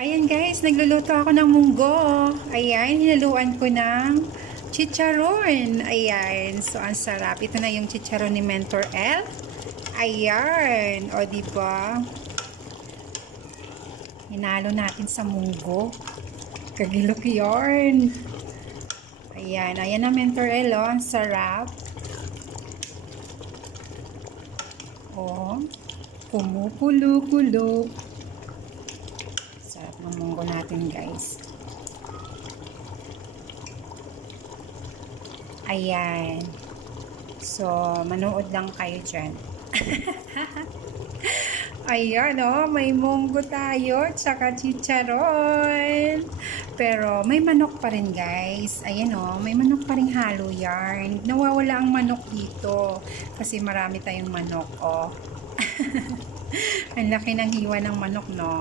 Ayan guys, nagluluto ako ng munggo. Ayan, hinaluan ko ng chicharon. Ayan, so ang sarap. Ito na yung chicharon ni Mentor L. Ayan, o diba? Hinalo natin sa munggo. Kagilok yarn. Ayan, ayan na Mentor L, o. Ang sarap. O, kumukulo-kulo. Sarap ng munggo natin guys. Ayan. So, manood lang kayo dyan. Ayan may munggo tayo, tsaka chicharon. Pero, may manok pa rin guys. Ayan may manok pa rin halo yarn. Nawawala ang manok dito. Kasi marami tayong manok, Ang laki ng hiwa ng manok, no?